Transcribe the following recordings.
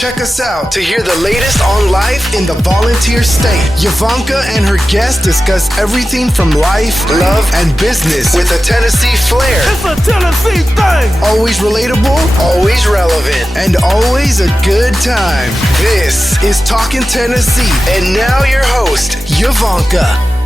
Check us out to hear the latest on life in the volunteer state. Yvanka and her guests discuss everything from life, love, and business with a Tennessee flair. It's a Tennessee thing. Always relatable, always relevant, and always a good time. This is Talkin' Tennessee. And now your host, Yvanka.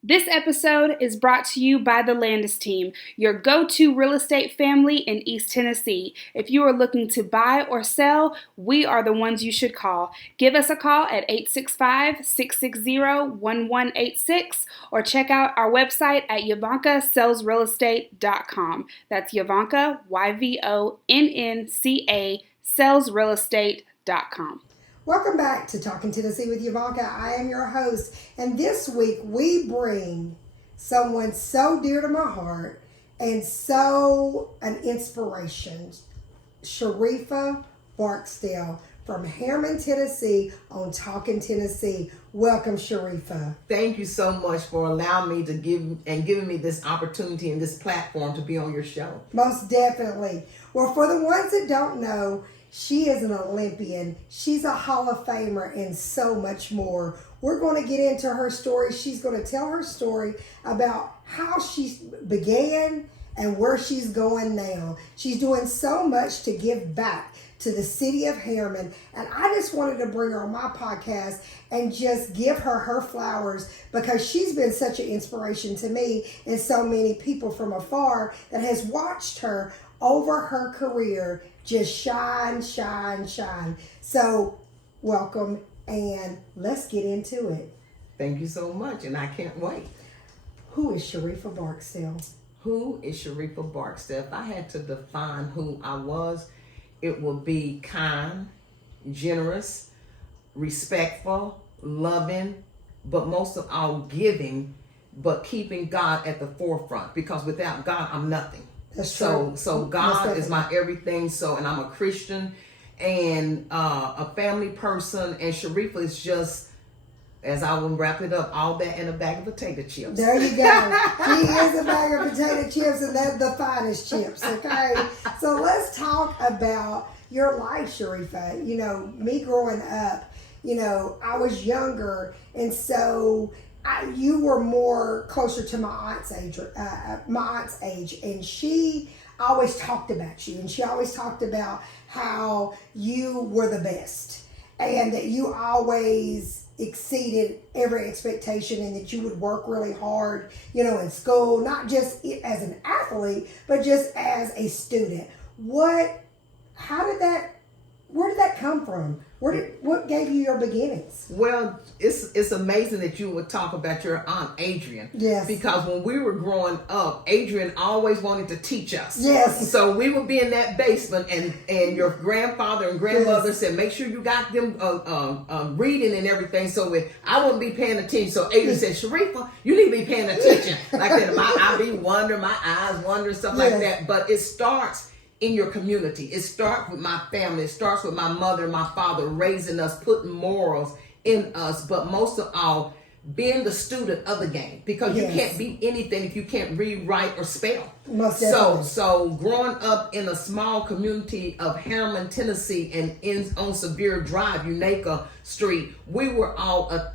This episode is brought to you by the Landis Team, your go-to real estate family in East Tennessee. If you are looking to buy or sell, we are the ones you should call. Give us a call at 865-660-1186 or check out our website at YvankaSellsRealEstate.com. That's Yvanka, YVONNCA, sellsrealestate.com. Welcome back to Talking Tennessee with Yvanka. I am your host, and this week we bring someone so dear to my heart and so an inspiration, Sharrieffa Barksdale from Harriman, Tennessee on Talking Tennessee. Welcome, Sharrieffa. Thank you so much for allowing me to giving me this opportunity and this platform to be on your show. Most definitely. Well, for the ones that don't know, she is an Olympian. She's a Hall of Famer and so much more. We're going to get into her story. She's going to tell her story about how she began and where she's going now. She's doing so much to give back to the city of Harriman. And I just wanted to bring her on my podcast and just give her flowers because she's been such an inspiration to me and so many people from afar that has watched her over her career just shine. So welcome, and let's get into it. Thank you so much, and I can't wait. Who is Sharrieffa Barksdale? Who is Sharrieffa Barksdale? If I had to define who I was, it would be kind, generous, respectful, loving, but most of all giving, but keeping God at the forefront, because without God, I'm nothing. That's true. So God is my everything. And I'm a Christian and a family person. And Sharrieffa is just, as I will wrap it up, all that in a bag of potato chips. There you go. She is a bag of potato chips, and that's the finest chips. Okay. So let's talk about your life, Sharrieffa. You know, me growing up, I was younger, and so you were more closer to my aunt's age, and she always talked about you, and she always talked about how you were the best, and that you always exceeded every expectation, and that you would work really hard, in school, not just as an athlete, but just as a student. Where did that come from? What gave you your beginnings? Well, it's amazing that you would talk about your aunt Adrian. Yes. Because when we were growing up, Adrian always wanted to teach us. Yes. So we would be in that basement, and your grandfather and grandmother said, make sure you got them reading and everything. So I wouldn't be paying attention. So Adrian said, Sharrieffa, you need to be paying attention. Like that, I be wondering, my eyes wandering, stuff like that. But it starts in your community. It starts with my family. It starts with my mother and my father raising us, putting morals in us, but most of all, being the student of the game, because you can't be anything if you can't read, write, or spell. So growing up in a small community of Harriman, Tennessee, and on Sevier Drive, Unaka Street, we were all a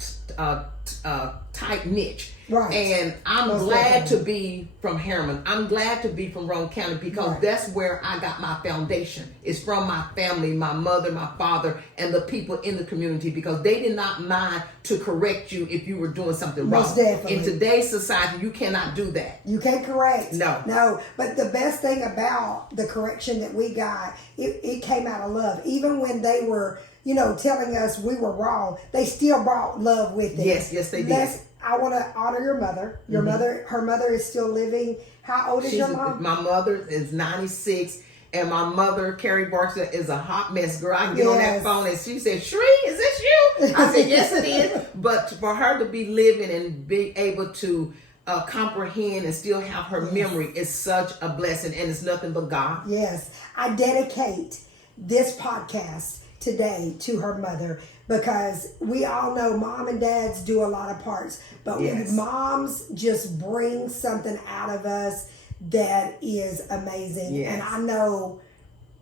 tight niche. Right. And I'm glad to be from Harriman. I'm glad to be from Roane County, because that's where I got my foundation. It's from my family, my mother, my father, and the people in the community, because they did not mind to correct you if you were doing something wrong. Most definitely. In today's society, you cannot do that. You can't correct. No. But the best thing about the correction that we got, it came out of love. Even when they were, telling us we were wrong, they still brought love with it. Yes, they did. I want to honor your mother. Your mother, her mother is still living. How old is your mom? My mother is 96, and my mother, Carrie Barksdale, is a hot mess. Girl, I get on that phone and she said, Shree, is this you? I said, yes, it is. But for her to be living and be able to comprehend and still have her memory is such a blessing, and it's nothing but God. Yes. I dedicate this podcast today to her mother, because we all know mom and dads do a lot of parts, but when moms just bring something out of us that is amazing. And I know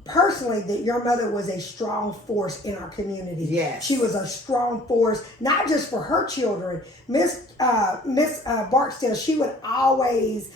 personally that your mother was a strong force in our community. Yes. She was a strong force, not just for her children. Miss Barksdale, she would always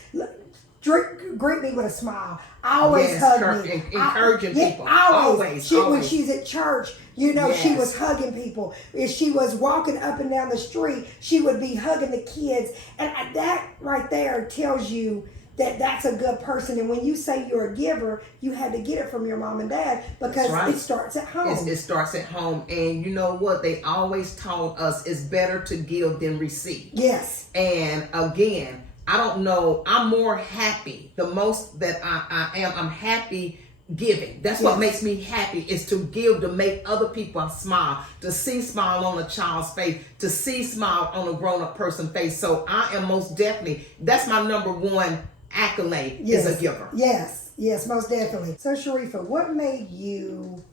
greet me with a smile. Always hug me. Encouraging people. Always. Always. When she's at church, you know, she Yes. was hugging people. If she was walking up and down the street, she would be hugging the kids. And that right there tells you that that's a good person. And when you say you're a giver, you had to get it from your mom and dad, because it starts at home. It starts at home. And you know what? They always taught us it's better to give than receive. Yes. And again, I don't know, I'm more happy. The most that I am, I'm happy giving. That's what makes me happy, is to give, to make other people smile, to see smile on a child's face, to see smile on a grown-up person's face. So I am most definitely, that's my number one accolade, is a giver. Yes, most definitely. So Sharrieffa, what made you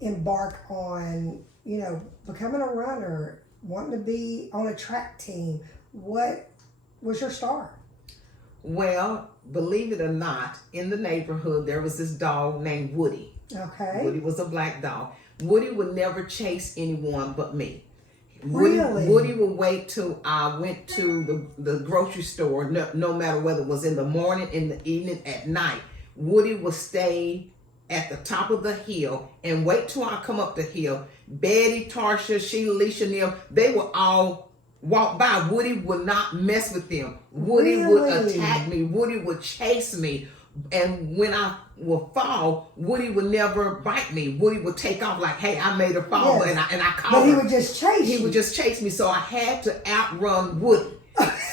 embark on, you know, becoming a runner, wanting to be on a track team? What was your start? Well, believe it or not, in the neighborhood, there was this dog named Woody. Okay. Woody was a black dog. Woody would never chase anyone but me. Really? Woody would wait till I went to the grocery store, no matter whether it was in the morning, in the evening, at night. Woody would stay at the top of the hill and wait till I come up the hill. Betty, Tarsha, Sheila, Leisha, Neil, they would all walk by. Woody would not mess with them. Woody would attack me. Woody would chase me. And when I would fall, Woody would never bite me. Woody would take off like, hey, I made a fall, and I caught But him. he would just chase you. He would just chase me, so I had to outrun Woody.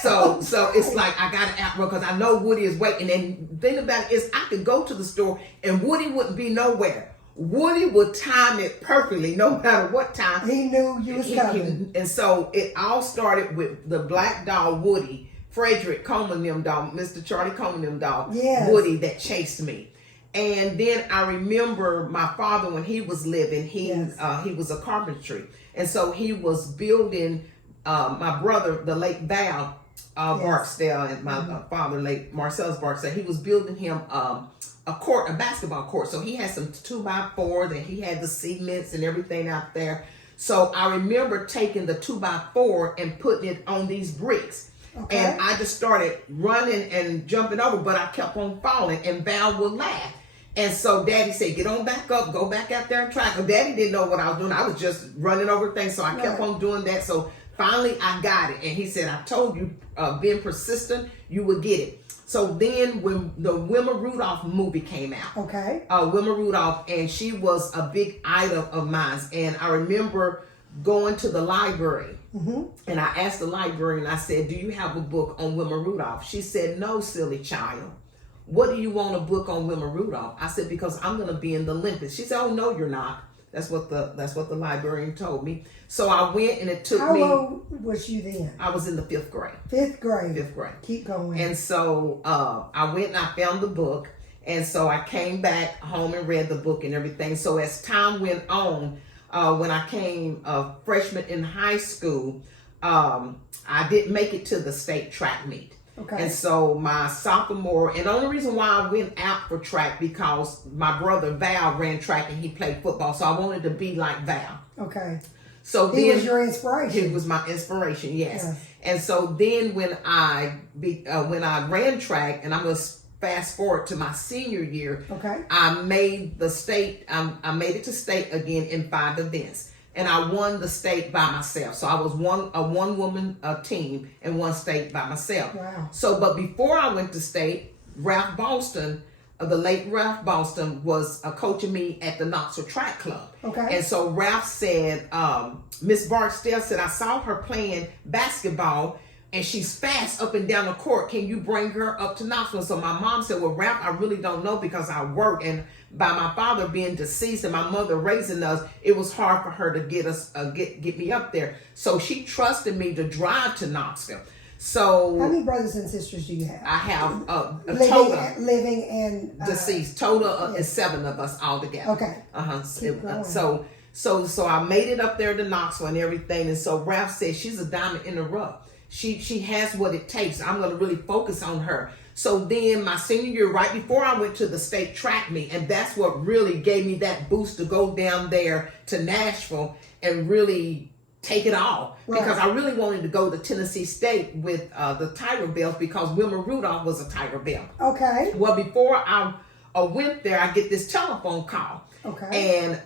So it's like I got to outrun, because I know Woody is waiting. And the thing about it is, I could go to the store and Woody wouldn't be nowhere. Woody would time it perfectly, no matter what time. He knew you was coming. And so it all started with the black dog Woody, Frederick Coleman them dog, Mr. Charlie Coleman them dog, Woody, that chased me. And then I remember my father, when he was living, he was a carpentry. And so he was building, my brother, the late Val Barksdale, and my father, late Marcellus Barksdale, he was building him a basketball court. So he had some 2x4s, and he had the cements and everything out there. So I remember taking the 2x4 and putting it on these bricks. Okay. And I just started running and jumping over, but I kept on falling, and Val would laugh. And so Daddy said, get on back up, go back out there and try. Because Daddy didn't know what I was doing. I was just running over things. So I kept on doing that. So finally I got it. And he said, I told you, being persistent, you would get it. So then when the Wilma Rudolph movie came out, Wilma Rudolph, and she was a big idol of mine. And I remember going to the library, and I asked the librarian, I said, do you have a book on Wilma Rudolph? She said, no, silly child. What do you want a book on Wilma Rudolph? I said, because I'm going to be in the Olympics. She said, oh, no, you're not. That's what the librarian told me. So I went, and it took me. How old was you then? I was in the 5th grade. 5th grade. 5th grade. Keep going. And so I went and I found the book. And so I came back home and read the book and everything. So as time went on, when I came a freshman in high school, I didn't make it to the state track meet. Okay. And so my sophomore, and the only reason why I went out for track, because my brother Val ran track and he played football. So I wanted to be like Val. Okay. So he was your inspiration. He was my inspiration, yes. And so then when I ran track, and I'm going to fast forward to my senior year, I made the state. I made it to state again in 5 events. And I won the state by myself. So I was a one-woman team and won state by myself. Wow. So, but before I went to state, Ralph Boston, the late Ralph Boston, was coaching me at the Knoxville Track Club. Okay. And so Ralph said, Miss Barksdale said, I saw her playing basketball, and she's fast up and down the court. Can you bring her up to Knoxville? So my mom said, well, Ralph, I really don't know, because I work, and by my father being deceased and my mother raising us, it was hard for her to get me up there. So she trusted me to drive to Knoxville. So how many brothers and sisters do you have? I have living and deceased. Total is 7 of us all together. Okay. So I made it up there to Knoxville and everything. And so Ralph said, she's a diamond in the rough. She has what it takes. I'm going to really focus on her. So then my senior year, right before I went to the state track meet, and that's what really gave me that boost to go down there to Nashville and really take it all. Right. Because I really wanted to go to Tennessee State with the Tiger Bells because Wilma Rudolph was a Tiger Bell. Okay. Well, before I went there, I get this telephone call. Okay. And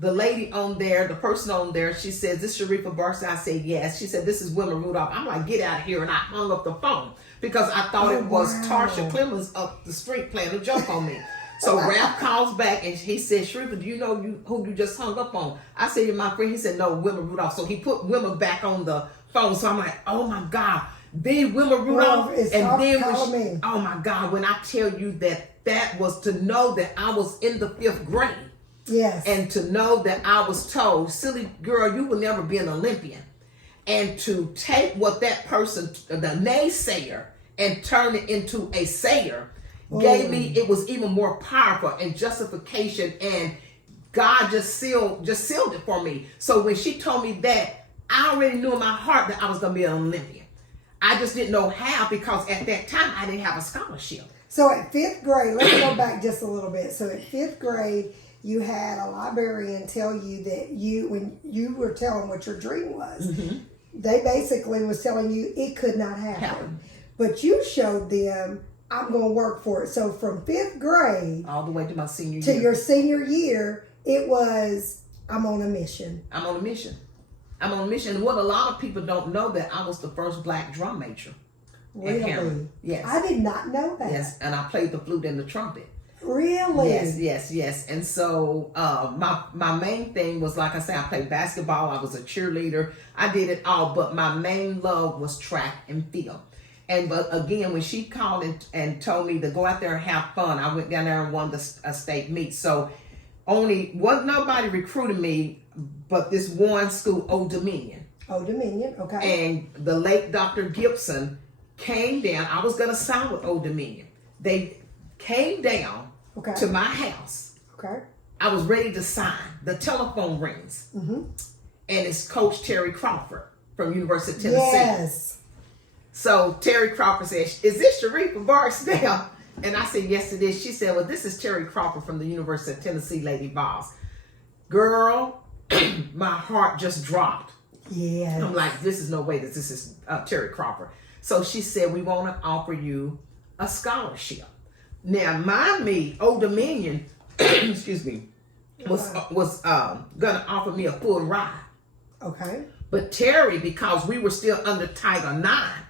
the lady on there, the person on there, she says, "This Sharrieffa Barksdale?" I said, "Yes." She said, "This is Wilma Rudolph." I'm like, "Get out of here." And I hung up the phone because I thought it was Tarsha Clemens up the street playing a joke on me. So Ralph calls back and he said, "Sharrieffa, do you know who you just hung up on?" I said, "You're my friend." He said, "No, Wilma Rudolph." So he put Wilma back on the phone. So I'm like, "Oh my God." Then Wilma Rudolph, and then oh my God, when I tell you that was to know that I was in the 5th grade. Yes. And to know that I was told, "Silly girl, you will never be an Olympian." And to take what that person, the naysayer, and turn it into a sayer, gave me, it was even more powerful and justification, and God just sealed it for me. So when she told me that, I already knew in my heart that I was going to be an Olympian. I just didn't know how, because at that time I didn't have a scholarship. So at 5th grade, let's go back just a little bit. So at 5th grade, you had a librarian tell you that when you were telling what your dream was, they basically was telling you it could not happen. But you showed them, "I'm going to work for it." So from 5th grade all the way to my senior to year. your senior year, it was, "I'm on a mission." I'm on a mission. I'm on a mission. And what a lot of people don't know, that I was the first black drum major. Really? Harriman. Yes. I did not know that. Yes, and I played the flute and the trumpet. Really? Yes. And so my main thing was, like I said, I played basketball. I was a cheerleader. I did it all, but my main love was track and field. But again, when she called and told me to go out there and have fun, I went down there and won the state meet. So nobody recruited me but this one school, Old Dominion. Old Dominion, okay. And the late Dr. Gibson came down. I was going to sign with Old Dominion. They came down to my house. Okay. I was ready to sign. The telephone rings. And it's Coach Terry Crawford from University of Tennessee. Yes. So Terry Crawford says, "Is this Sharrieffa Barksdale?" And I said, "Yes, it is." She said, "Well, this is Terry Crawford from the University of Tennessee, Lady Boss." Girl, my heart just dropped. Yeah. I'm like, this is no way that this is Terry Crawford. So she said, "We want to offer you a scholarship." Now, mind me, Old Dominion, excuse me, was gonna offer me a full ride. Okay. But Terry, because we were still under Title IX,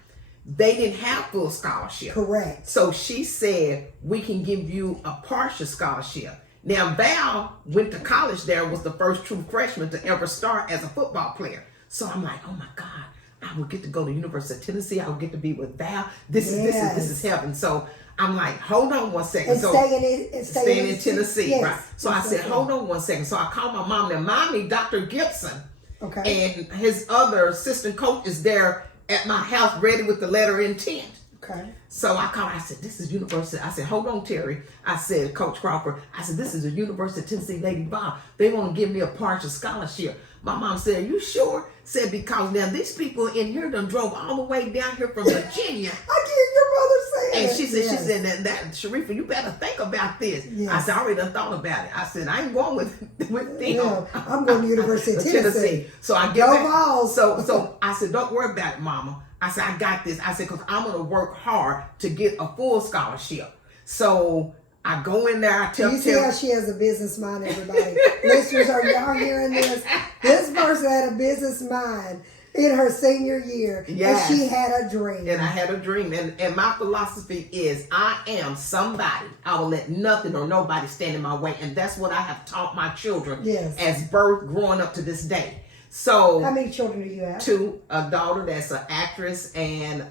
they didn't have full scholarship. Correct. So she said, "We can give you a partial scholarship." Now, Val went to college there, was the first true freshman to ever start as a football player. So I'm like, oh my God, I will get to go to University of Tennessee. I will get to be with Val. This is heaven. So I'm like, hold on one second. And staying in Tennessee, yes. right? So I said, hold on one second. So I called my mom. Now, mommy, Dr. Gibson, and his other assistant coach is there at my house, ready with the letter of intent. Okay. So I called. I said, "This is University." I said, "Hold on, Terry." I said, "Coach Crawford." I said, "This is the University of Tennessee, Lady Bob. They want to give me a partial scholarship." My mom said, "Are you sure?" Said, "Because now these people in here done drove all the way down here from Virginia." I hear your mother saying And she said, that Sharrieffa, you better think about this. Yes. I said, "I already done thought about it." I said, "I ain't going with them. Yeah, I'm going to University of Tennessee. So I get back. Balls. So I said, "Don't worry about it, Mama." I said, "I got this." I said, "Because I'm going to work hard to get a full scholarship." So I go in there. I tell you see how she has a business mind, everybody. Listeners, are y'all hearing this? This person had a business mind in her senior year. Yes. And she had a dream. And I had a dream. And my philosophy is, I am somebody. I will let nothing or nobody stand in my way. And that's what I have taught my children as birth growing up to this day. So how many children do you have? 2. A daughter that's an actress, and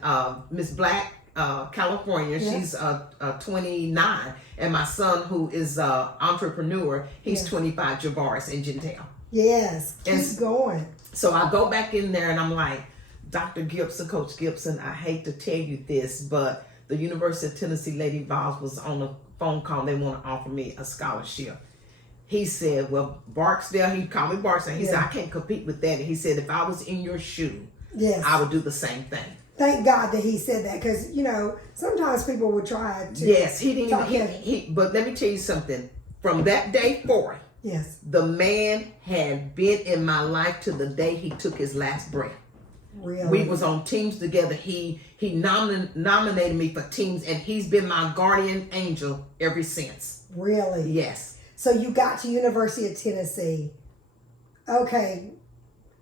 Miss Black, California. She's 29. And my son, who is an entrepreneur, he's 25, Javaris in Gentile. Yes, keep going. So I go back in there and I'm like, "Dr. Gibson, Coach Gibson, I hate to tell you this, but the University of Tennessee Lady Vols was on a phone call. They want to offer me a scholarship." He said, "Well, Barksdale," he called me Barksdale. He said, "I can't compete with that." And he said, "If I was in your shoe, I would do the same thing." Thank God that he said that, because, you know, sometimes people would try to. Yes, he didn't even, but let me tell you something. From that day forward, yes, the man had been in my life to the day he took his last breath. Really? We was on teams together. He nominated me for teams, and he's been my guardian angel ever since. Really? Yes. So you got to University of Tennessee. Okay,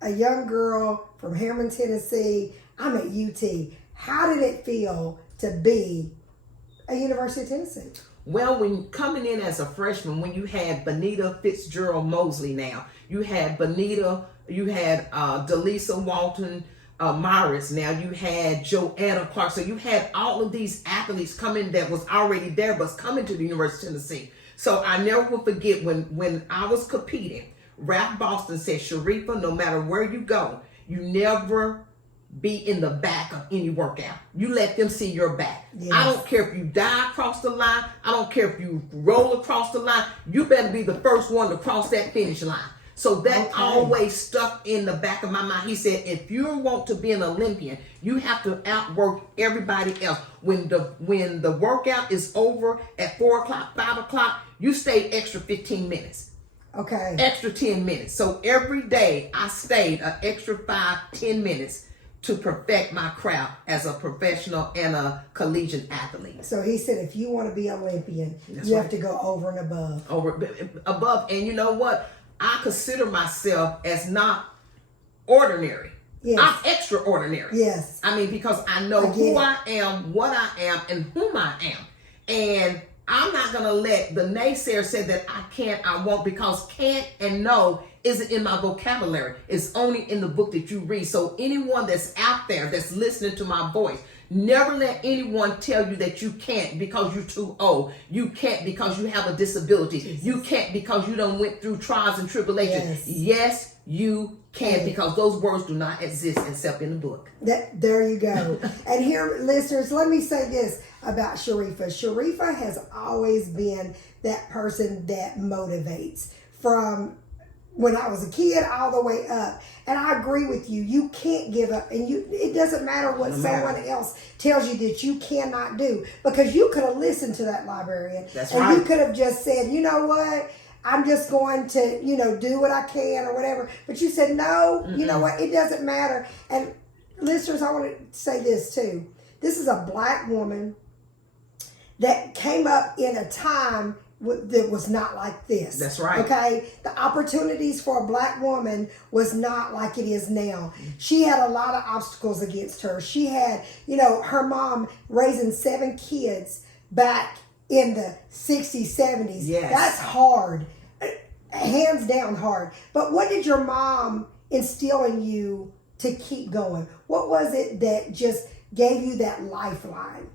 a young girl from Harriman, Tennessee. I'm at UT. How did it feel to be a University of Tennessee? Well, when coming in as a freshman, when you had Benita Fitzgerald Mosley now, you had Benita, you had Delisa Walton Morris, now you had Joanna Clark. So you had all of these athletes coming that was already there, but coming to the University of Tennessee. So I never will forget when I was competing, Ralph Boston said, Sharrieffa, no matter where you go, you never be in the back of any workout. You let them see your back. Yes. I don't care if you die across the line. I don't care if you roll across the line. You better be the first one to cross that finish line. So that always stuck in the back of my mind. He said, if you want to be an Olympian, you have to outwork everybody else. When the workout is over at 4 o'clock, 5 o'clock, you stay extra 15 minutes. Okay. Extra 10 minutes. So every day I stayed an extra 5-10 minutes to perfect my craft as a professional and a collegiate athlete. So he said, if you want to be Olympian, you have to go over and above. Above. And you know what? I consider myself as not ordinary. Yes. I'm extraordinary. Yes. I mean, because I know who I am, what I am, and whom I am. And I'm not going to let the naysayer say that I can't, I won't, because can't and no isn't in my vocabulary. It's only in the book that you read. So anyone that's out there that's listening to my voice, never let anyone tell you that you can't because you're too old. You can't because you have a disability. Jesus. You can't because you done went through trials and tribulations. Yes, you can, because those words do not exist except in the book. There you go. And here, listeners, let me say this about Sharrieffa. Sharrieffa has always been that person that motivates, from when I was a kid all the way up. And I agree with you. You can't give up. And it doesn't matter what someone else tells you that you cannot do, because you could have listened to that librarian. That's and right. You could have just said, you know what? I'm just going to, do what I can or whatever. But you said, no, you know what? It doesn't matter. And listeners, I want to say this too. This is a black woman that came up in a time that was not like this. That's right. Okay? The opportunities for a black woman was not like it is now. She had a lot of obstacles against her. She had, her mom raising 7 kids back in the 60s, 70s. Yes. That's hard. Hands down hard. But what did your mom instill in you to keep going? What was it that just gave you that lifeline?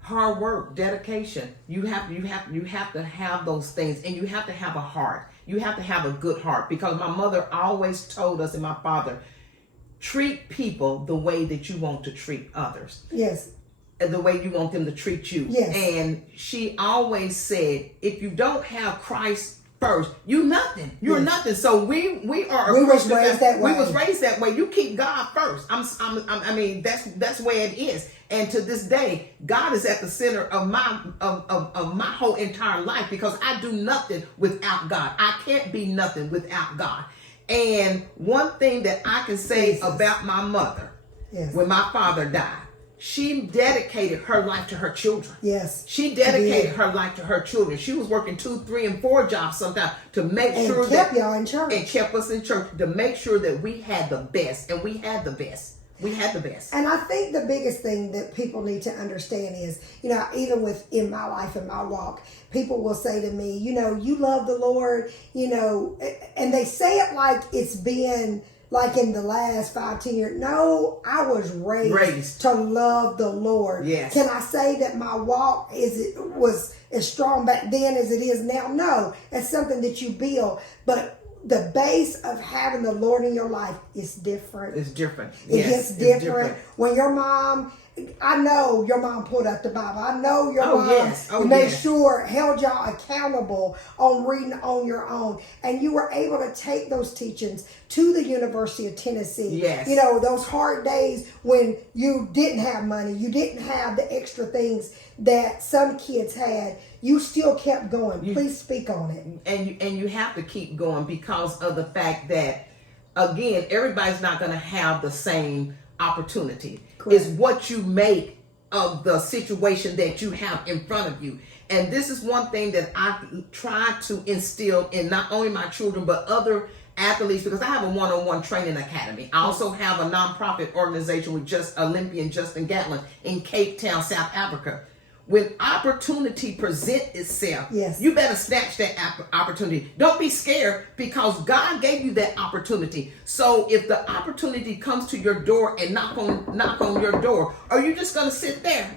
Hard work, dedication. You have to have those things, and you have to have a heart. You have to have a good heart, because my mother always told us, and my father, treat people the way that you want to treat others. Yes. The way you want them to treat you. Yes. And she always said, if you don't have Christ first, you nothing. You're nothing. So we was raised that way. We was raised that way. You keep God first. I mean, that's where it is. And to this day, God is at the center of my whole entire life, because I do nothing without God. I can't be nothing without God. And one thing that I can say about my mother, when my father died, she dedicated her life to her children. Yes. She dedicated her life to her children. She was working 2, 3, and 4 jobs sometimes to make sure kept y'all in church. And kept us in church to make sure that we had the best. And we had the best. We had the best. And I think the biggest thing that people need to understand is, even within my life and my walk, people will say to me, you love the Lord, and they say it like it's been like in the last 5-10 years. No, I was raised to love the Lord. Yes. Can I say that my walk was as strong back then as it is now? No, it's something that you build. But the base of having the Lord in your life is different. It's different. It gets different. When your mom I know your mom pulled out the Bible. I know your mom made sure, held y'all accountable on reading on your own. And you were able to take those teachings to the University of Tennessee. Yes. You know, those hard days when you didn't have money, you didn't have the extra things that some kids had, you still kept going. Please speak on it. And you have to keep going because of the fact that, again, everybody's not going to have the same opportunity. Correct. It's what you make of the situation that you have in front of you. And this is one thing that I try to instill in not only my children but other athletes, because I have a one-on-one training academy. I also have a nonprofit organization with Olympian Justin Gatlin in Cape Town, South Africa. When opportunity presents itself, you better snatch that opportunity. Don't be scared, because God gave you that opportunity. So if the opportunity comes to your door and knock on your door, are you just going to sit there?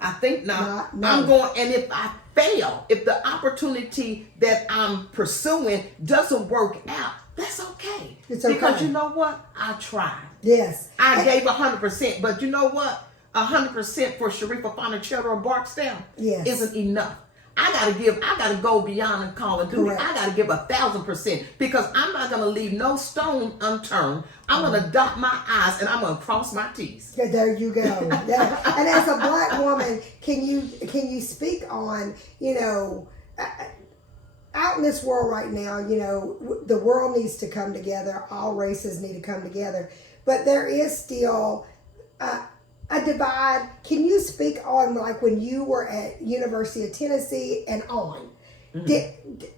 I think not. I'm going, and if I fail, if the opportunity that I'm pursuing doesn't work out, that's okay. It's okay. Because you know what? I tried. Yes. I gave 100%, but you know what? 100% for Sharrieffa Barksdale isn't enough. I gotta go beyond and call and duty. I gotta give 1,000%, because I'm not gonna leave no stone unturned. I'm gonna dot my I's and I'm gonna cross my T's. Yeah, there you go. Yeah. And as a Black woman, can you speak on, you know, out in this world right now, you know, the world needs to come together. All races need to come together, but there is still a divide. Can you speak on, like, when you were at University of Tennessee and on,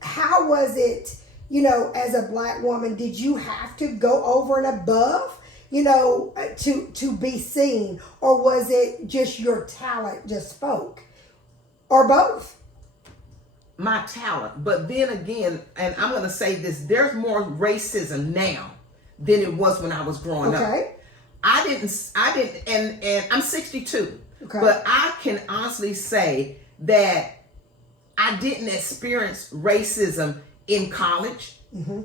how was it, you know, as a Black woman, did you have to go over and above, you know, to be seen, or was it just your talent just spoke, or both? My talent, but then again, and I'm going to say this, there's more racism now than it was when I was growing up. I didn't, and I'm 62, but I can honestly say that I didn't experience racism in college.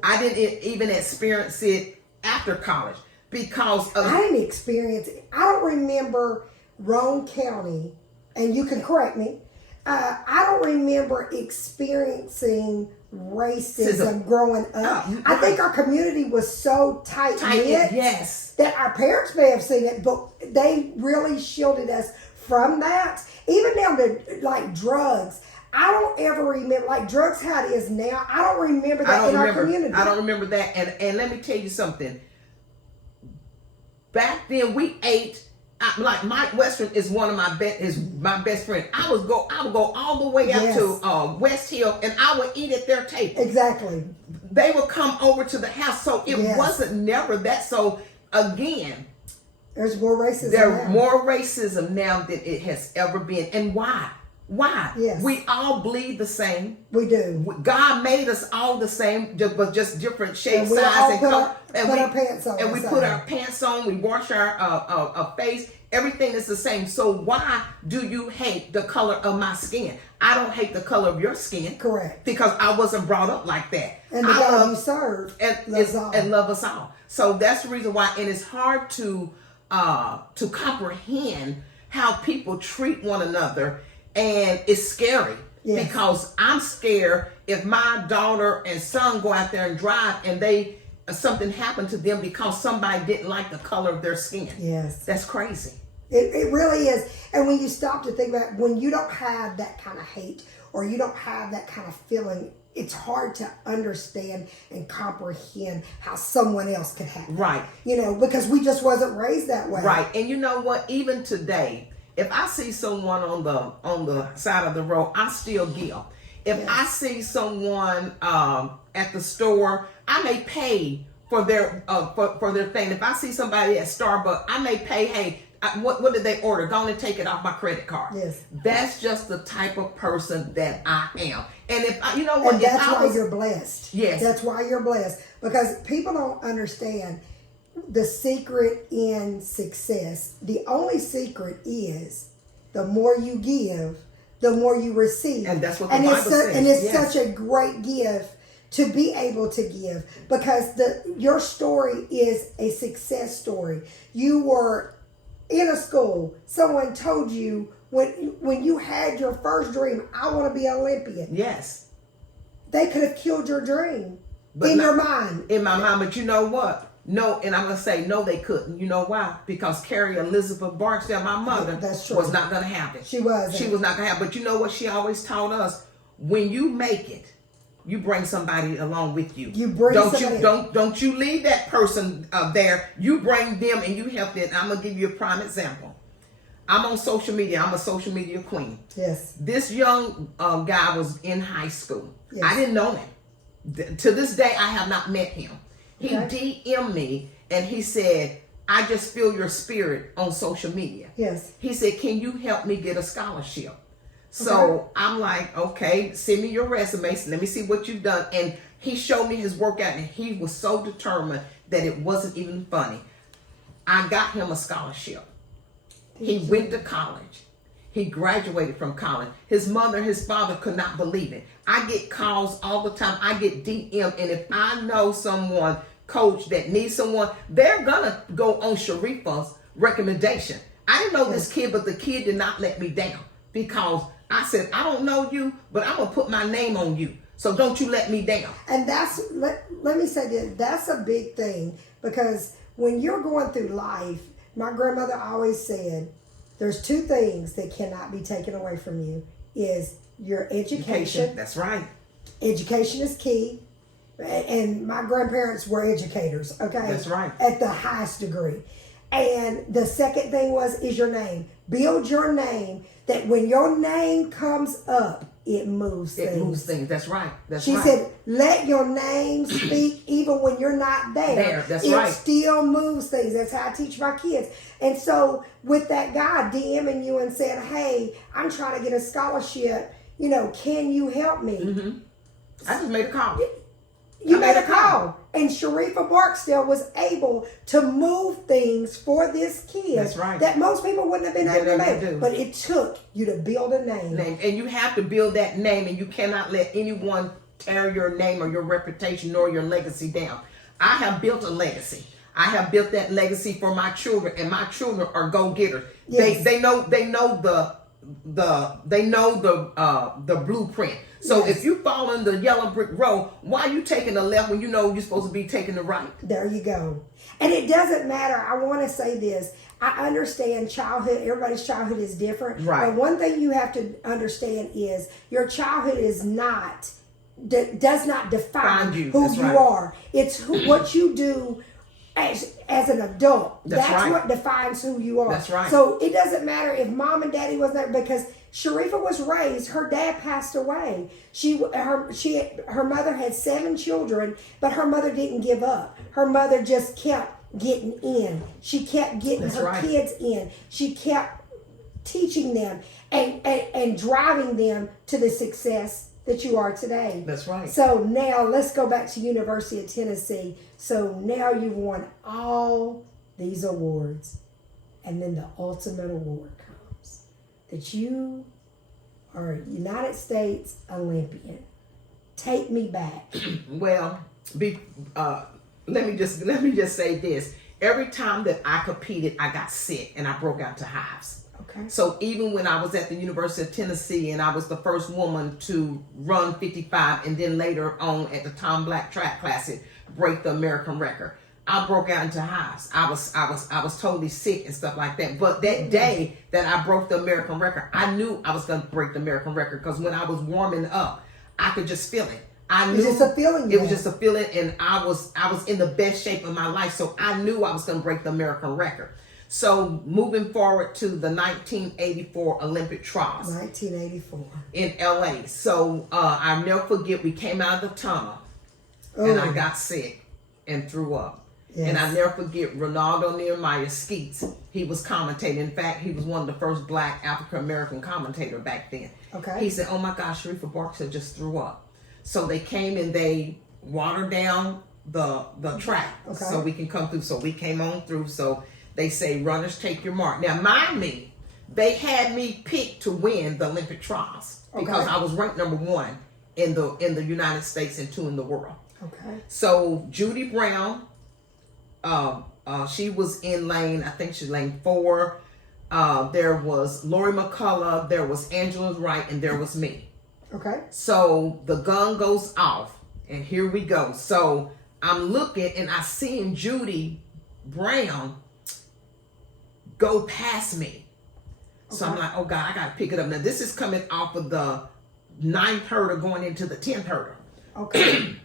I didn't even experience it after college, because of, I didn't experience it. I don't remember Roane County, and you can correct me, I don't remember experiencing racism growing up. I think our community was so tight-knit that our parents may have seen it, but they really shielded us from that. Even down to, like, drugs. I don't ever remember, like, drugs how it is now. I don't remember that in our community. I don't remember that. And let me tell you something. Back then we ate, like, Mike Western is one of my best friend. I would go all the way out to West Hill, and I would eat at their table. Exactly. They would come over to the house, so it wasn't never that. So again, there's more racism. There's more racism now than it has ever been. And why? Why? Yes. We all bleed the same. We do. God made us all the same, but just different shapes, size, and color. And we put our pants on. And we put our pants on. We wash our face. Everything is the same. So why do you hate the color of my skin? I don't hate the color of your skin. Correct. Because I wasn't brought up like that. And the God you serve and love us all. So that's the reason why. And it's hard to comprehend how people treat one another. And it's scary because I'm scared if my daughter and son go out there and drive and something happened to them because somebody didn't like the color of their skin. Yes. That's crazy. It really is. And when you stop to think about it, when you don't have that kind of hate or you don't have that kind of feeling, it's hard to understand and comprehend how someone else could have that. Right. You know, because we just wasn't raised that way. Right. And you know what? Even today, if I see someone on the side of the road, I still give. If I see someone at the store, I may pay for their thing. If I see somebody at Starbucks, I may pay. Hey, what did they order? Go on and take it off my credit card. Yes, that's just the type of person that I am. And if you know what, and that's why you're blessed. Yes, that's why you're blessed, because people don't understand the secret in success. The only secret is the more you give, the more you receive. And that's what the Bible says. And it's such a great gift to be able to give, because your story is a success story. You were in a school, someone told you when you had your first dream, I want to be an Olympian. Yes. They could have killed your dream your mind. In my mind, but you know what? No, and I'm going to say, no, they couldn't. You know why? Because Carrie Elizabeth Barksdale, my mother, was not going to have it. She wasn't. She was not going to have it. But you know what she always taught us? When you make it, you bring somebody along with you. Don't you leave that person there. You bring them and you help them. I'm going to give you a prime example. I'm on social media. I'm a social media queen. Yes. This young guy was in high school. Yes. I didn't know him. To this day, I have not met him. He DM'd me and he said, I just feel your spirit on social media. Yes. He said, can you help me get a scholarship? So I'm like, okay, send me your resume. So let me see what you've done. And he showed me his workout and he was so determined that it wasn't even funny. I got him a scholarship. He went to college. He graduated from college. His mother and his father could not believe it. I get calls all the time. I get DM. And if I know someone, coach, that needs someone, they're going to go on Sharrieffa's recommendation. I didn't know this kid, but the kid did not let me down because I said, I don't know you, but I'm going to put my name on you. So don't you let me down. And let me say this, that's a big thing because when you're going through life, my grandmother always said, there's two things that cannot be taken away from you is your education. That's right. Education is key. And my grandparents were educators, okay? That's right. At the highest degree. And the second thing is your name. Build your name that when your name comes up, it moves things. It moves things. That's right. She said, let your name speak even when you're not there. That's right. It still moves things. That's how I teach my kids. And so with that guy DMing you and saying, hey, I'm trying to get a scholarship, can you help me? Mm-hmm. I just made a call. You made a call. And Sharrieffa Barksdale was able to move things for this kid. That's right. That most people wouldn't have been able to make. But it took you to build a name. And you have to build that name, and you cannot let anyone tear your name or your reputation nor your legacy down. I have built a legacy. I have built that legacy for my children, and my children are go-getters. Yes. They know the blueprint. So if you fall in the yellow brick road, why are you taking the left when you know you're supposed to be taking the right? There you go. And it doesn't matter. I want to say this. I understand childhood. Everybody's childhood is different. Right. But one thing you have to understand is your childhood is does not define who you are. It's what you do as an adult. That's what defines who you are. That's right. So it doesn't matter if mom and daddy wasn't there because Sharrieffa was raised. Her dad passed away. Her mother had 7 children, but her mother didn't give up. Her mother just kept getting in. She kept getting her kids in. She kept teaching them and driving them to the success that you are today. That's right. So now let's go back to University of Tennessee. So now you've won all these awards, and then the ultimate award comes that you are a United States Olympian. Take me back. Well, let me just say this. Every time that I competed, I got sick and I broke out to hives. Okay. So even when I was at the University of Tennessee and I was the first woman to run 55 and then later on at the Tom Black Track Classic break the American record, I broke out into hives. I was totally sick and stuff like that. But that day that I broke the American record, I knew I was going to break the American record because when I was warming up, I could just feel it. I knew it was just a feeling. It was just a feeling, and I was in the best shape of my life, so I knew I was going to break the American record. So moving forward to the 1984 Olympic trials. 1984. In LA. So I'll never forget, we came out of the tunnel and I got sick and threw up. Yes. And I'll never forget Ronaldo Nehemiah Skeets. He was commentating. In fact, he was one of the first black African-American commentator back then. Okay. He said, oh my gosh, Sharrieffa Barksdale just threw up. So they came and they watered down the track so we can come through. So we came on through. So they say, runners, take your mark. Now, mind me, they had me picked to win the Olympic trials because I was ranked number 1 in the United States and 2 in the world. Okay. So Judy Brown, She was in lane, I think she's lane 4. There was Lori McCullough, there was Angela Wright, and there was me. Okay. So the gun goes off, and here we go. So I'm looking, and I seen Judy Brown go past me. So I'm like, oh God, I got to pick it up. Now this is coming off of the 9th hurdle going into the 10th hurdle. Okay.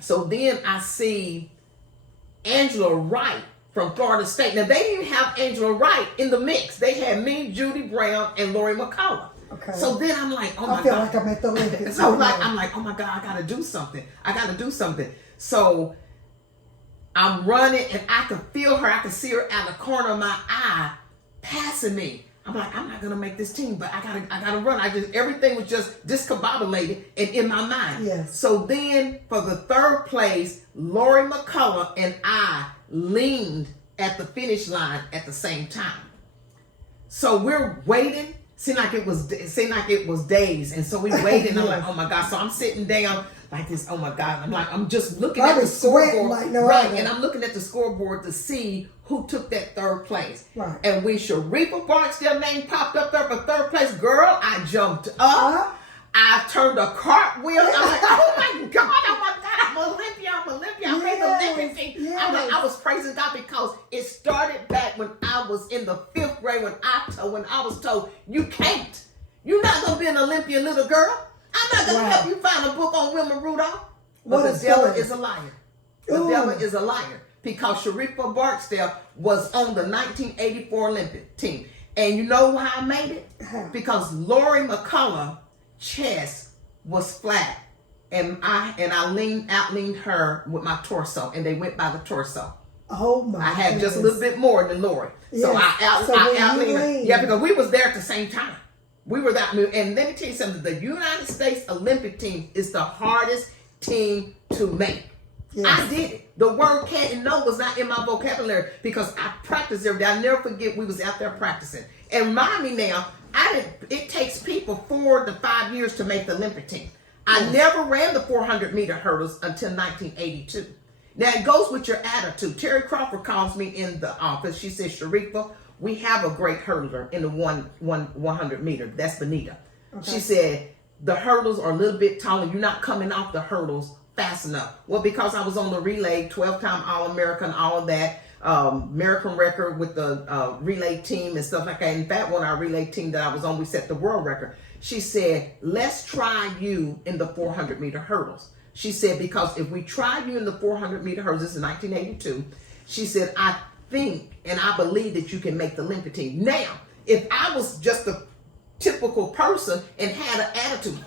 So then I see Angela Wright from Florida State. Now they didn't have Angela Wright in the mix. They had me, Judy Brown, and Lori McCullough. Okay. So then I'm like, oh my God. I feel like I'm at the Olympics. So I'm like, oh my God, I gotta do something. So I'm running, and I can feel her. I can see her out the corner of my eye passing me. I'm like, I'm not gonna make this team, but I gotta run. Everything was just discombobulated and in my mind. Yes. So then for the 3rd place, Lori McCullough and I leaned at the finish line at the same time. So we're waiting. Seemed like it was days, and so we waited. And I'm like, oh my God. So I'm sitting down like this. Oh my God. I'm just looking at the scoreboard, like no right? other. And I'm looking at the scoreboard to see who took that 3rd place. Right. And when Sharrieffa Barksdale name popped up there for 3rd place, girl, I jumped up. I turned a cartwheel. I'm like, oh my God, I'm Olympian. I made the Olympic team. Yes. I'm like, I was praising God because it started back when I was in the 5th grade when I was told, you can't. You're not going to be an Olympian, little girl. I'm not going to help you find a book on Wilma Rudolph. But the devil is a liar. The devil is a liar because Sharrieffa Barksdale was on the 1984 Olympic team. And you know why I made it? Because Lori McCullough chest was flat, and I outleaned her with my torso, and they went by the torso. Oh my! I had just a little bit more than Lori, so yes. I outleaned her. Yeah, because we was there at the same time. We were that, and let me tell you something. The United States Olympic team is the hardest team to make. Yes. I did it. The word can't and no was not in my vocabulary because I practiced every day. I never forget we was out there practicing. And remind me now, it takes people 4 to 5 years to make the Olympic team. I never ran the 400-meter hurdles until 1982. Now it goes with your attitude. Terry Crawford calls me in the office. She says, Sharrieffa, we have a great hurdler in the 100-meter. That's Benita. Okay. She said, the hurdles are a little bit taller. You're not coming off the hurdles fast enough. Well, because I was on the relay, 12-time All-American, all of that, American record with the relay team and stuff like that. In fact, on our relay team that I was on, we set the world record. She said, let's try you in the 400-meter hurdles. She said, because if we try you in the 400-meter hurdles, this is 1982, she said, I think and I believe that you can make the Olympic team. Now, if I was just a typical person and had an attitude,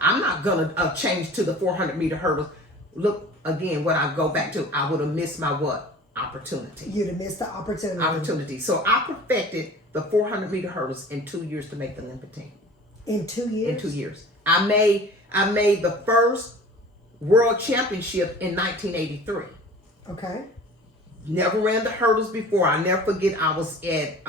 I'm not going to change to the 400-meter hurdles. Look, again, what I go back to, I would have missed my what? Opportunity. You'd have missed the opportunity. So I perfected the 400-meter hurdles in 2 years to make the Olympic team. In 2 years? In 2 years. I made the first world championship in 1983. Okay. Never ran the hurdles before. I never forget I was at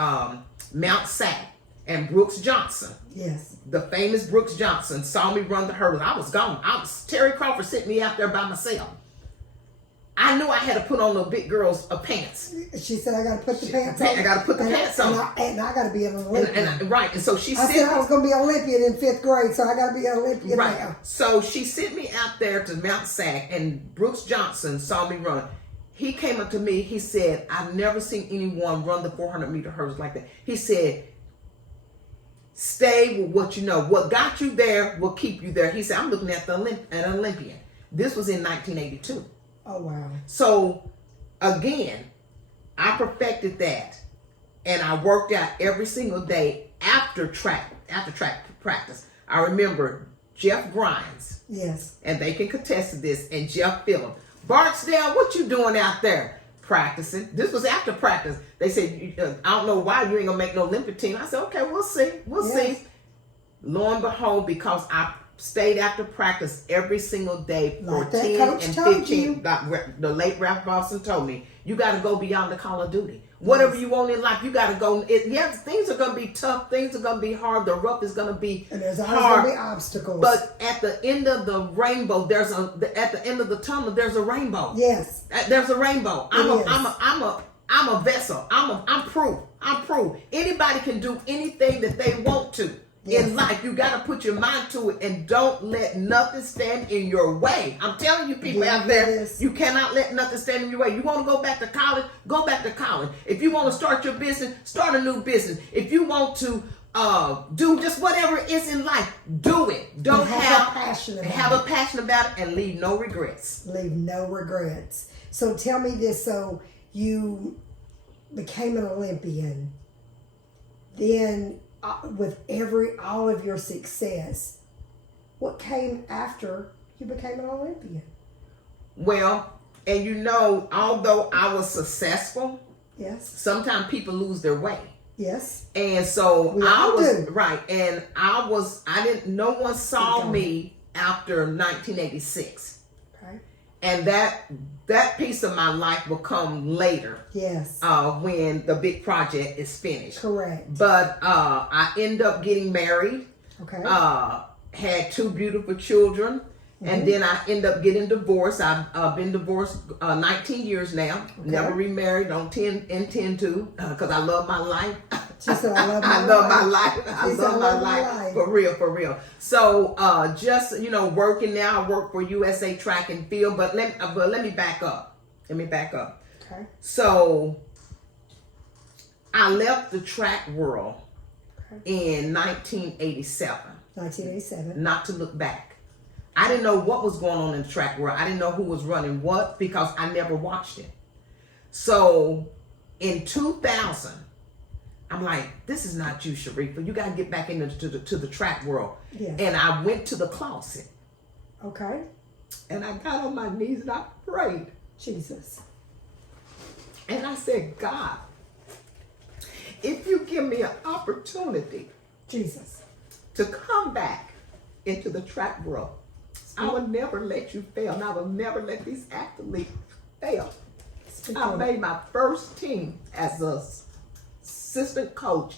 Mount Sac and Brooks Johnson. Yes. The famous Brooks Johnson saw me run the hurdles. I was gone. Terry Crawford sent me out there by myself. I knew I had to put on the big girl's pants. She said, I got to put the pants on. I got to put the pants on. And I got to be an Olympian. Right. And so she I said I was going to be an Olympian in 5th grade, so I got to be an Olympian right now. So she sent me out there to Mount Sac, and Brooks Johnson saw me run. He came up to me. He said, I've never seen anyone run the 400-meter hurdles like that. He said, stay with what you know. What got you there will keep you there. He said, I'm looking at an Olympian. This was in 1982. Oh, wow. So, again, I perfected that. And I worked out every single day after track practice. I remember Jeff Grimes. Yes. And they can contest to this. And Jeff Phillip. Barksdale, what you doing out there? Practicing. This was after practice. They said, I don't know why you ain't going to make no Olympic team. I said, okay, we'll see. We'll see. Lo and behold, because I stayed after practice every single day for like 10 and 15. The late Ralph Boston told me, you got to go beyond the call of duty. Whatever you want in life, you got to go. Yes, things are going to be tough. Things are going to be hard. The rough is going to be and there's always hard. going to be obstacles. But at the end of the rainbow, at the end of the tunnel, there's a rainbow. Yes. There's a rainbow. I'm I'm a vessel. I'm proof. I'm proof. Anybody can do anything that they want to. Yes. In life, you got to put your mind to it and don't let nothing stand in your way. I'm telling you, people out there, you cannot let nothing stand in your way. You want to go back to college? Go back to college. If you want to start your business, start a new business. If you want to do just whatever it is in life, do it. Don't have a passion about it and leave no regrets. Leave no regrets. So tell me this. So you became an Olympian. Then with all of your success, what came after you became an Olympian? Well, and you know, although I was successful, yes, sometimes people lose their way. Yes. And so no one saw me after 1986. Okay. And that piece of my life will come later. Yes. When the big project is finished. Correct. But I end up getting married. Okay. Had 2 beautiful children. And then I end up getting divorced. I've been divorced 19 years now. Okay. Never remarried. Don't intend to, because I love my life. She said, I love my life. I love my life. For real. So just, working now. I work for USA Track and Field. But let me back up. Okay. So I left the track world in 1987. 1987. Not to look back. I didn't know what was going on in the track world. I didn't know who was running what because I never watched it. So in 2000, I'm like, this is not you, Sharrieffa. You got to get back into the track world. Yeah. And I went to the closet. Okay. And I got on my knees and I prayed. Jesus. And I said, God, if you give me an opportunity, Jesus, to come back into the track world, I will never let you fail, and I will never let these athletes fail. I made my first team as an assistant coach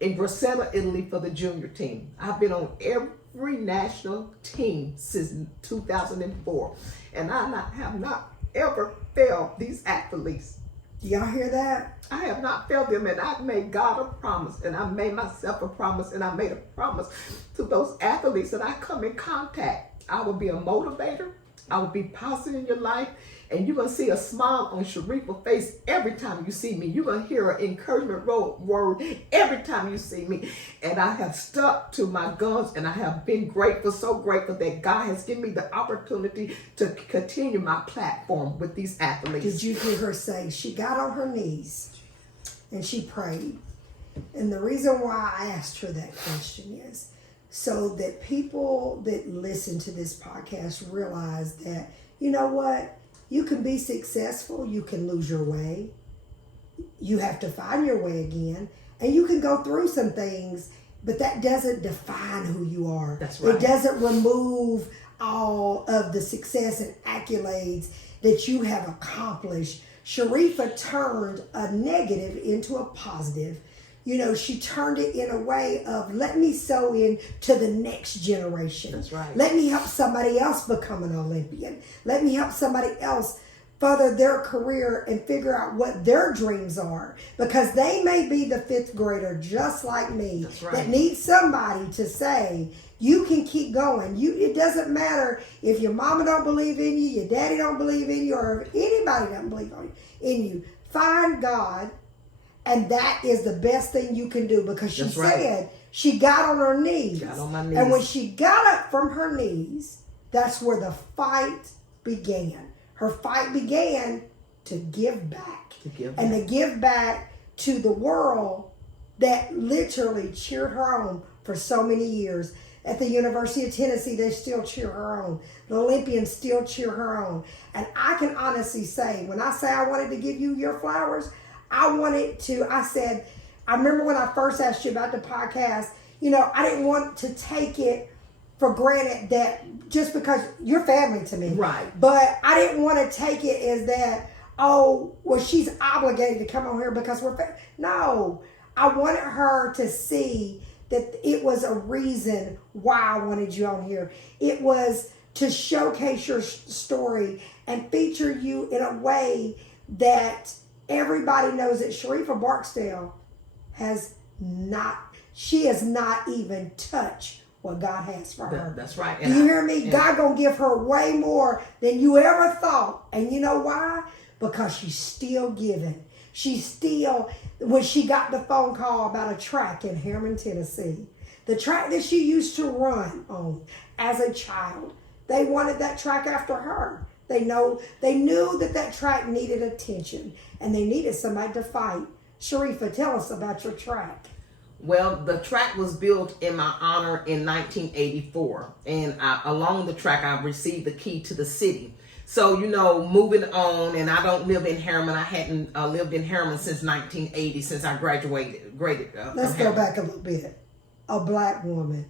in Grosseto, Italy for the junior team. I've been on every national team since 2004, and I have not ever failed these athletes. Do y'all hear that? I have not failed them, and I've made God a promise, and I made myself a promise, and I made a promise to those athletes that I come in contact. I will be a motivator. I will be positive in your life, and you're going to see a smile on Sharrieffa's face every time you see me. You're going to hear an encouragement word every time you see me. And I have stuck to my guns, and I have been grateful, so grateful that God has given me the opportunity to continue my platform with these athletes. Did you hear her say she got on her knees and she prayed? And the reason why I asked her that question is so that people that listen to this podcast realize that, you know what? You can be successful. You can lose your way. You have to find your way again. And you can go through some things, but that doesn't define who you are. That's right. It doesn't remove all of the success and accolades that you have accomplished. Sharrieffa turned a negative into a positive. She turned it in a way of, let me sow into the next generation. That's right. Let me help somebody else become an Olympian. Let me help somebody else further their career and figure out what their dreams are. Because they may be the 5th grader just like me. That's right. That needs somebody to say, you can keep going. It doesn't matter if your mama don't believe in you, your daddy don't believe in you, or if anybody doesn't believe in you. Find God. And that is the best thing you can do, because she said she got on her knees. Got on my knees. And when she got up from her knees, that's where the fight began. Her fight began to give back. And to give back to the world that literally cheered her on for so many years. At the University of Tennessee, they still cheer her on. The Olympians still cheer her on. And I can honestly say, when I say I wanted to give you your flowers, I remember when I first asked you about the podcast, I didn't want to take it for granted that just because you're family to me. Right. But I didn't want to take it as that, she's obligated to come on here because we're family. No, I wanted her to see that it was a reason why I wanted you on here. It was to showcase your story and feature you in a way that everybody knows that Sharrieffa Barksdale has not even touched what God has for her. That's right. Do you hear me? God gonna give her way more than you ever thought. And you know why? Because she's still giving. She's still, when she got the phone call about a track in Harriman, Tennessee, the track that she used to run on as a child, they wanted that track after her. They knew that track needed attention, and they needed somebody to fight. Sharrieffa, tell us about your track. Well, the track was built in my honor in 1984, and along the track, I received the key to the city. So, moving on, and I don't live in Harriman. I hadn't lived in Harriman since 1980, since I graduated. Let's go back a little bit. A black woman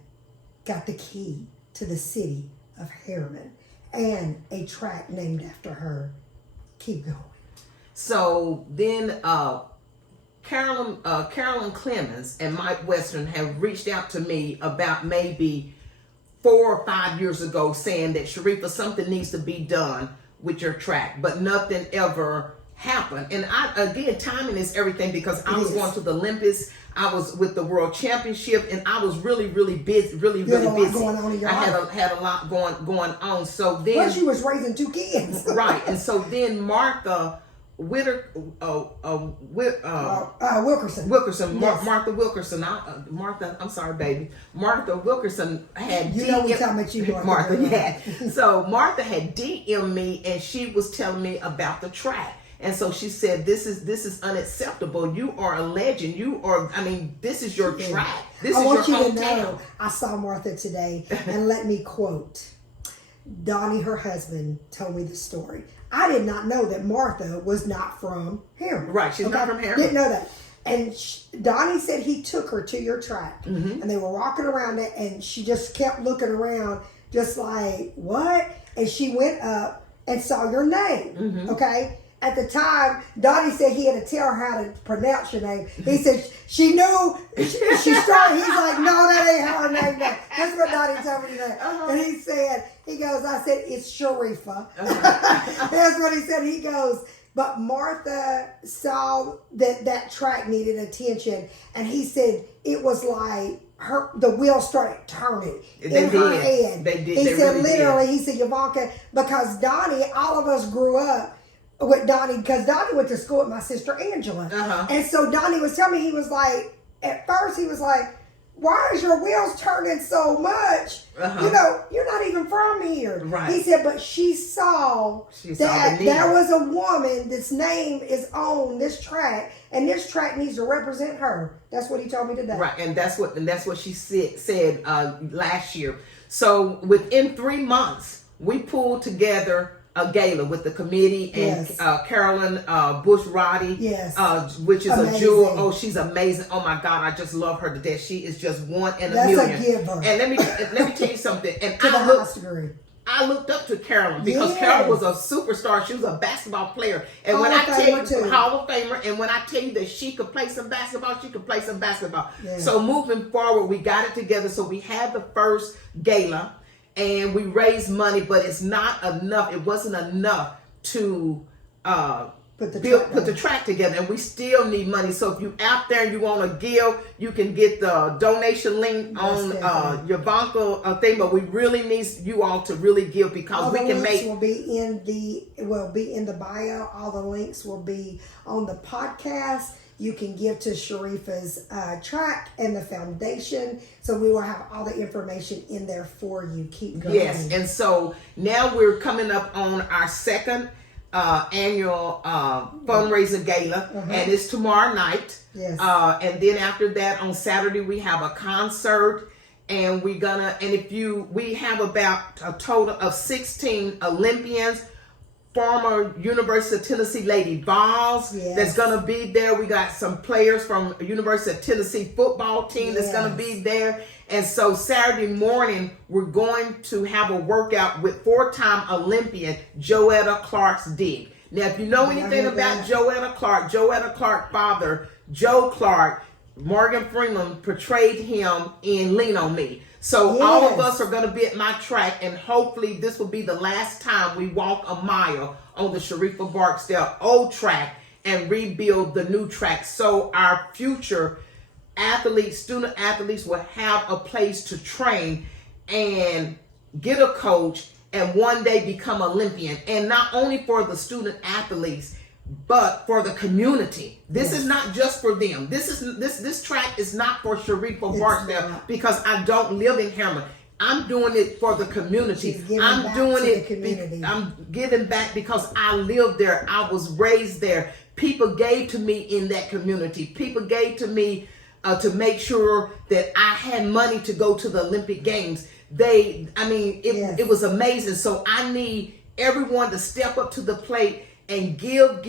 got the key to the city of Harriman and a track named after her. Keep going. So then Carolyn Clemens and Mike Western have reached out to me about maybe 4 or 5 years ago, saying that, Sharrieffa, something needs to be done with your track, but nothing ever happened. And again, timing is everything, because I was going to the Olympics, I was with the World Championship, and I was really busy, really busy. Going on in your life. had a lot going on. So then, plus you was raising 2 kids, right? And so then Martha Wilkerson. Yes. Martha Wilkerson. I'm sorry, baby. Martha Wilkerson had we talking about you, Martha. Yeah. So Martha had DM'd me, and she was telling me about the track. And so she said, "This is unacceptable. You are a legend. This is your track. This is your hometown." I want you to know, I saw Martha today, and let me quote. Donnie, her husband, told me the story. I did not know that Martha was not from Harriman. Right, she's not from Harriman. Didn't know that. And Donnie said he took her to your track, and they were walking around it, and she just kept looking around, just like, what? And she went up and saw your name, okay? At the time, Donnie said he had to tell her how to pronounce your name. He said she knew. She started. He's like, no, that ain't how her name goes. That's what Donnie told me today. And he goes, I said, it's Sharrieffa. That's what he said. He goes, but Martha saw that track needed attention. And he said it was like the wheels started turning in her head. They did. He said, literally, he said, Yvonka, because Donnie, all of us grew up with Donnie, because Donnie went to school with my sister Angela. And so Donnie was telling me, he was like, at first he was like, why is your wheels turning so much? You're not even from here. Right. He said, but she saw that there was a woman, this name is on this track, and this track needs to represent her. That's what he told me today. Right, and that's what she said last year. So within 3 months, we pulled together a gala with the committee and Carolyn Bush Roddy, which is amazing. A jewel. Oh, she's amazing. Oh my God, I just love her to death. She is just one in a million. That's a giver. And let me tell you something. And I looked up to Carolyn because Carolyn was a superstar. She was a basketball player. And when I tell you, Hall of Famer, and when I tell you that she could play some basketball, she could play some basketball. Yeah. So moving forward, we got it together. So we had the first gala. And we raised money, but it's not enough. It wasn't enough to put the track together, and we still need money. So if you out there and you want to give, you can get the donation link on your Yvonka thing. But we really need you all to really give, because all we can make. Will be in the bio. All the links will be on the podcast. You can give to Sharrieffa's track and the foundation. So we will have all the information in there for you. Keep going. Yes, and so now we're coming up on our second annual fundraiser gala, and it's tomorrow night. Yes. And then after that, on Saturday, we have a concert, and we have about a total of 16 Olympians, former University of Tennessee Lady Vols that's going to be there. We got some players from University of Tennessee football team that's going to be there. And so Saturday morning, we're going to have a workout with 4-time Olympian Joetta Clark's dig. Now, if you know anything about Joetta Clark father, Joe Clark, Morgan Freeman portrayed him in Lean on Me. So all of us are going to be at my track, and hopefully this will be the last time we walk a mile on the Sharrieffa Barksdale old track. and rebuild the new track so our future athletes, student athletes, will have a place to train and get a coach and one day become Olympian. And not only for the student athletes, but for the community. This is not just for them. This track is not for Sharrieffa Barksdale because I don't live in Harriman. I'm doing it for the community. I'm doing it. I'm giving back because I live there. I was raised there. People gave to me in that community. People gave to me to make sure that I had money to go to the Olympic Games. It was amazing. So I need everyone to step up to the plate and give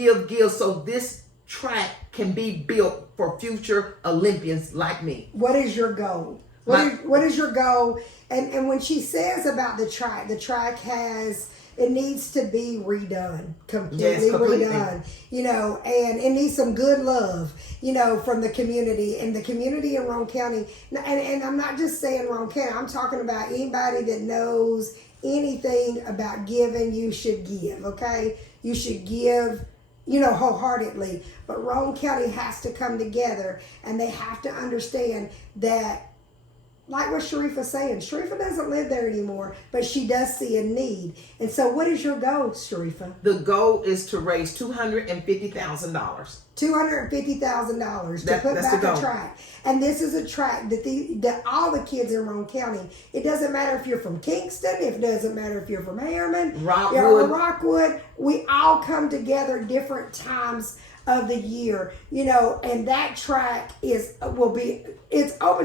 so this track can be built for future Olympians like me. What is your goal? What is your goal? And when she says about the track it needs to be redone, completely redone, and it needs some good love, from the community and the community in Roane County. And I'm not just saying Roane County, I'm talking about anybody that knows anything about giving. You should give, okay? You should give, wholeheartedly. But Roane County has to come together, and they have to understand that, like what Sharrieffa's saying, Sharrieffa doesn't live there anymore, but she does see a need. And so what is your goal, Sharrieffa? The goal is to raise $250,000. $250,000 to put back a track. And this is a track that all the kids in Roane County, it doesn't matter if you're from Kingston, it doesn't matter if you're from Harriman, Rockwood, we all come together different times of the year, and that track it's open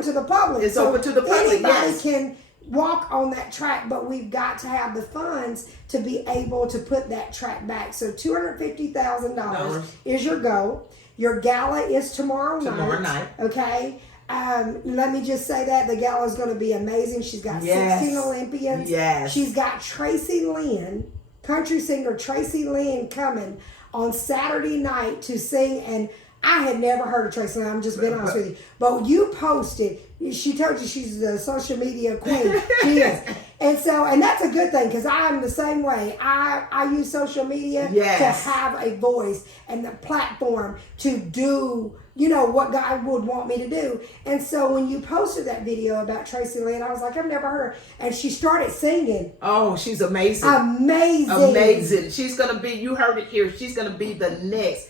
to the public. It's open to the public. Anybody can walk on that track, but we've got to have the funds to be able to put that track back. So $250,000 is your goal. Your gala is tomorrow night. Okay. Let me just say that the gala is going to be amazing. She's got 16 Olympians. Yes. She's got Tracy Lynn, country singer Tracy Lynn, coming on Saturday night to sing. And I had never heard of Tracy Lynn. I'm just being honest with you. But you posted, she told you she's the social media queen. She is. And that's a good thing, because I'm the same way. I use social media to have a voice and the platform to do, what God would want me to do. And so when you posted that video about Tracy Lynn, I was like, I've never heard her. And she started singing. Oh, she's amazing. Amazing. She's going to be, you heard it here, she's going to be the next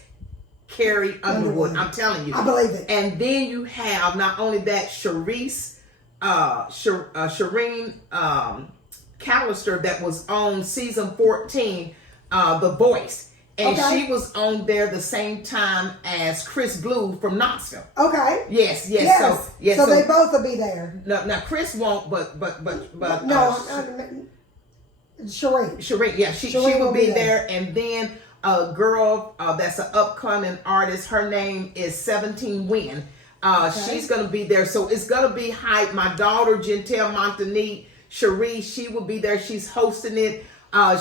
Carrie Underwood. I'm telling you. I believe it. And then you have not only that, Shireen Callister, that was on season 14, The Voice. And she was on there the same time as Chris Blue from Knoxville. Okay. Yes. So they both will be there. No, now Chris won't, but Shareen, yeah, she will be there. And then a girl that's an upcoming artist, her name is 17 Win. She's gonna be there, so it's gonna be hype. My daughter Gentel Montanique, Cherie, she will be there. She's hosting it.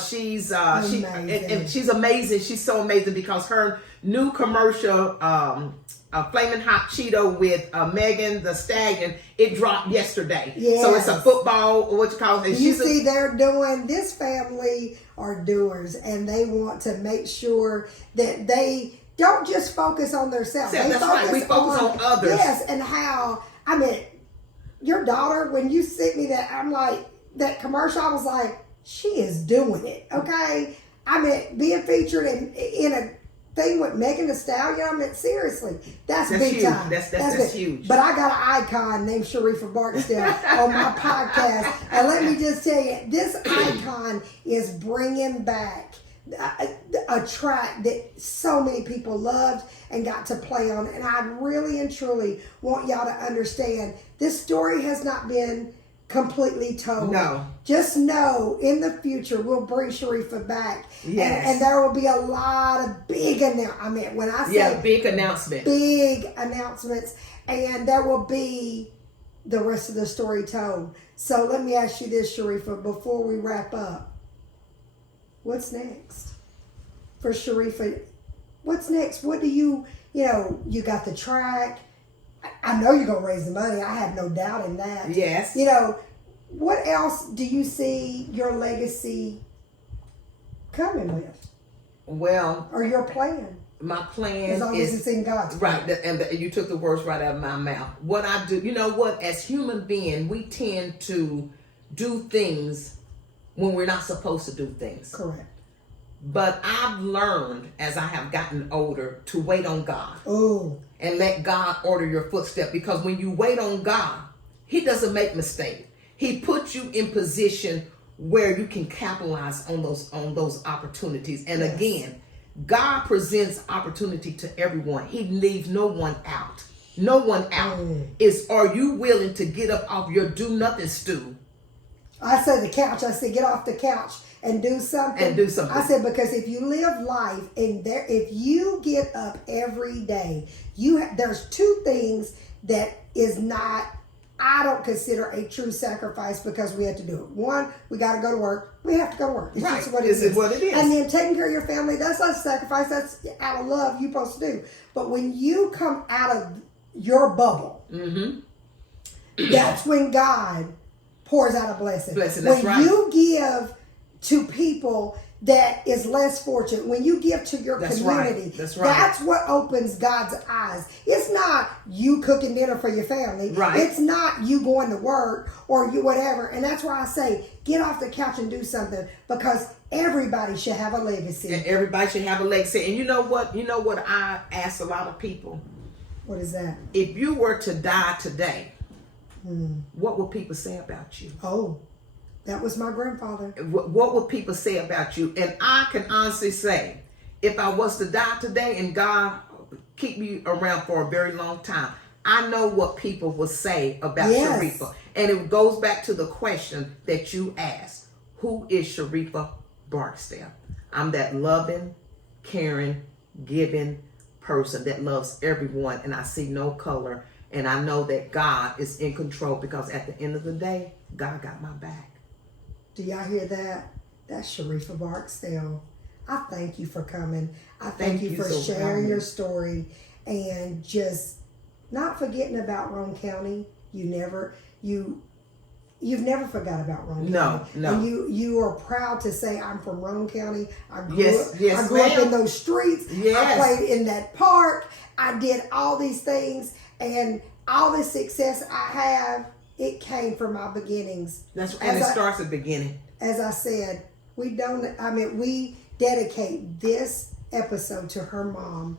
She's amazing. She's so amazing because her new commercial, Flamin' Hot Cheeto with Megan Thee Stallion, it dropped yesterday. Yes. So it's a football, they're doing, this family are doers, and they want to make sure that they don't just focus on themselves. We focus on others. Yes, and how, your daughter, when you sent me that, I'm like, that commercial, I was like, she is doing it, okay? Being featured in a thing with Megan Thee Stallion, seriously, that's big huge. time. That's huge. But I got an icon named Sharrieffa Barksdale on my podcast. And let me just tell you, this icon is bringing back a track that so many people loved and got to play on. And I really and truly want y'all to understand, this story has not been completely told. No. Just know in the future we'll bring Sharrieffa back. Yes. And there will be a lot of big big announcements. Big announcements. And there will be the rest of the story told. So let me ask you this, Sharrieffa, before we wrap up. What's next for Sharrieffa? What's next? What do you got the track. I know you're going to raise the money. I have no doubt in that. Yes. What else do you see your legacy coming with? Well. Or your plan? My plan as long as it's in God's plan. right, and you took the words right out of my mouth. What I do, you know what? As human beings, we tend to do things when we're not supposed to do things. Correct. But I've learned as I have gotten older to wait on God. Oh. And let God order your footstep, because when you wait on God, He doesn't make mistakes. He puts you in position where you can capitalize on those opportunities. And Yes. again, God presents opportunity to everyone. He leaves no one out. No one out. Are you willing to get up off your do nothing stool? I said the couch. I said get off the couch and do something. I said, because if you live life if you get up every day, there's two things that is not, I don't consider a true sacrifice, because we have to do it. One, we got to go to work. We have to go to work. It's Right. just what This is what it is. And then taking care of your family, that's not a sacrifice. That's out of love you're supposed to do. But when you come out of your bubble, that's when God pours out a blessing. That's when right. you give to people that is less fortunate, when you give to your community, That's right. that's what opens God's eyes. It's not you cooking dinner for your family. Right. It's not you going to work or you whatever. And that's why I say get off the couch and do something, because everybody should have a legacy. And everybody should have a legacy. And you know what? I ask a lot of people. What is that? If you were to die today, what would people say about you? Oh, that was my grandfather. What would people say about you? And I can honestly say, if I was to die today and God keep me around for a very long time, I know what people will say about Yes. Sharrieffa. And it goes back to the question that you asked. Who is Sharrieffa Barksdale? I'm that loving, caring, giving person that loves everyone, and I see no color. And I know that God is in control, because at the end of the day, God got my back. Do y'all hear that? That's Sharrieffa Barksdale. I thank you for coming. I thank you for sharing your story, and just not forgetting about Roane County. You've never forgot about Roane County. No. And you are proud to say, I'm from Roane County. I grew Yes, up in those streets. Yes. I played in that park. I did all these things, and all the success I have, it came from my beginnings. And it starts at the beginning. As I said, we dedicate this episode to her mom.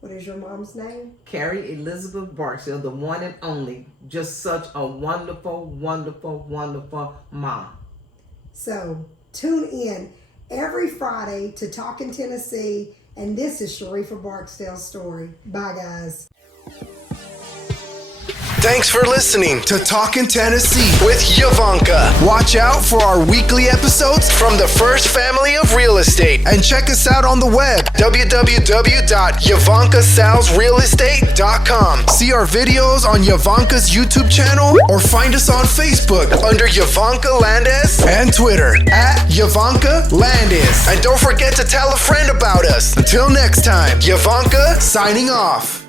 What is your mom's name? Carrie Elizabeth Barksdale, the one and only. Just such a wonderful, wonderful, wonderful mom. So tune in every Friday to Talkin' Tennessee. And this is Sharrieffa Barksdale's story. Bye, guys. Thanks for listening to Talkin' Tennessee with Yavanka. Watch out for our weekly episodes from the First Family of Real Estate, and check us out on the web, www.yavankasalesrealestate.com. See our videos on Yavanka's YouTube channel, or find us on Facebook under Yavanka Landis, and Twitter @Yavanka Landis. And don't forget to tell a friend about us. Until next time, Yavanka signing off.